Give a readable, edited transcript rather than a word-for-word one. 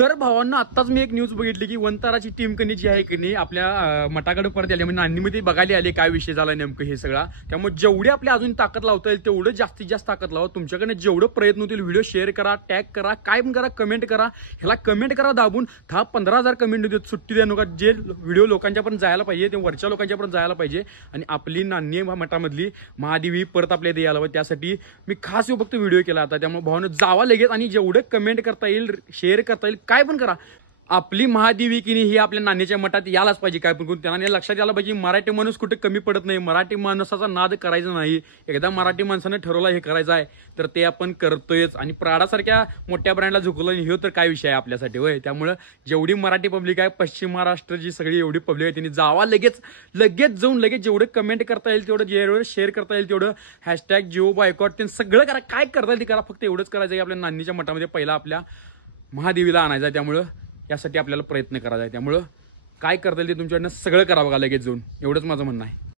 तर भावांना आत्ताच मी एक न्यूज बघितली की वंताराची टीम कनी जी आहे की नाही आपल्या मठाकडे परत आली, म्हणजे नांदीमध्ये बघायला आले काय विषय झाला नेमकं हे सगळा. त्यामुळे जेवढी आपल्या अजून ताकद लावता येईल तेवढं जास्तीत जास्त ताकद लावा. तुमच्याकडे जेवढं प्रयत्न होतील व्हिडिओ शेअर करा, टॅग करा, काय पण करा, कमेंट करा. ह्याला कमेंट करा दाबून 10-15,000 कमेंट देत सुट्टी द्या नका. जे व्हिडिओ लोकांच्यापर्यंत जायला पाहिजे ते वरच्या लोकांच्यापर्यंत जायला पाहिजे आणि आपली नांदी मठामधली महादेवी परत आपल्या इथे यायला हवं. त्यासाठी मी खास फक्त व्हिडिओ केला आता. त्यामुळे भावानं जावा लगेच आणि जेवढं कमेंट करता येईल, शेअर करता येईल, काय पण करा. आपली महादेवी की ही आपल्या नाण्याच्या मठात यायलाच पाहिजे. काय पण करून त्यांना लक्षात यायला पाहिजे मराठी माणूस कुठे कमी पडत नाही. मराठी माणसाचा नाद करायचा नाही. एकदा मराठी माणसाने ठरवलं हे करायचं आहे तर ते आपण करतोयच. आणि प्राडासारख्या मोठ्या ब्रँडला झुकलं हे तर काय विषय आहे आपल्यासाठी होय. त्यामुळे जेवढी मराठी पब्लिक आहे, पश्चिम महाराष्ट्राची सगळी एवढी पब्लिक आहे, त्यांनी जावा लगेच जाऊन लगेच जेवढं कमेंट करता येईल तेवढं, जेवढं शेअर करता येईल तेवढं, हॅशटॅग जिओ बॉयकॉट ते सगळं करा. काय करता येईल ते करा. फक्त एवढंच करायचं आहे आपल्या नांदीच्या मठामध्ये पहिला आपल्या महादेवीला आणायचं आहे. त्यामुळं यासाठी आपल्याला प्रयत्न करायचा आहे. त्यामुळं काय करता येईल ते तुमच्याकडनं सगळं करा बघा लगेच जाऊन. एवढंच माझं म्हणणं आहे.